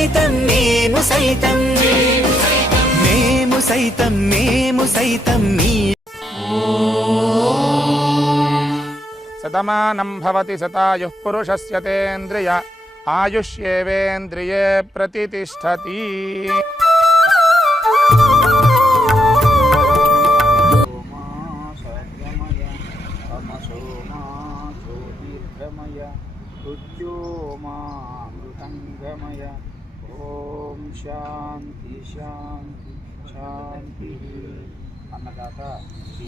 సైతం మేము సైతం మేము సైతం మేము సైతం మీ శతమానం భవతి శతాయుః పురుషస్య తేంద్రియ ఆయుష్యేవేంద్రియే ప్రతిష్టతి సర్గమయ తమసోమా జ్యోతిర్గమయ మృత్యోమామృతంగమయ ఓం శాంతి శాంతి శాంతి. అన్నదాత శ్రీ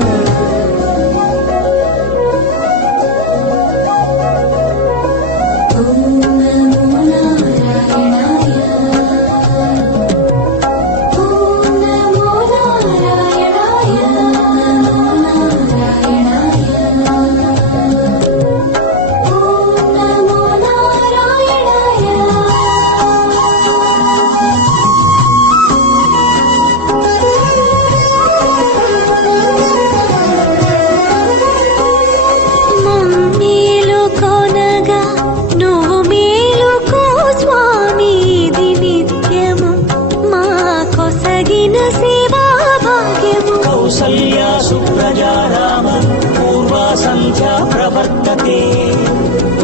పూర్వా సంధ్యా ప్రవర్తతే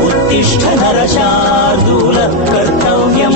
ఉత్తిష్ట నరశార్దూల కర్తవ్యం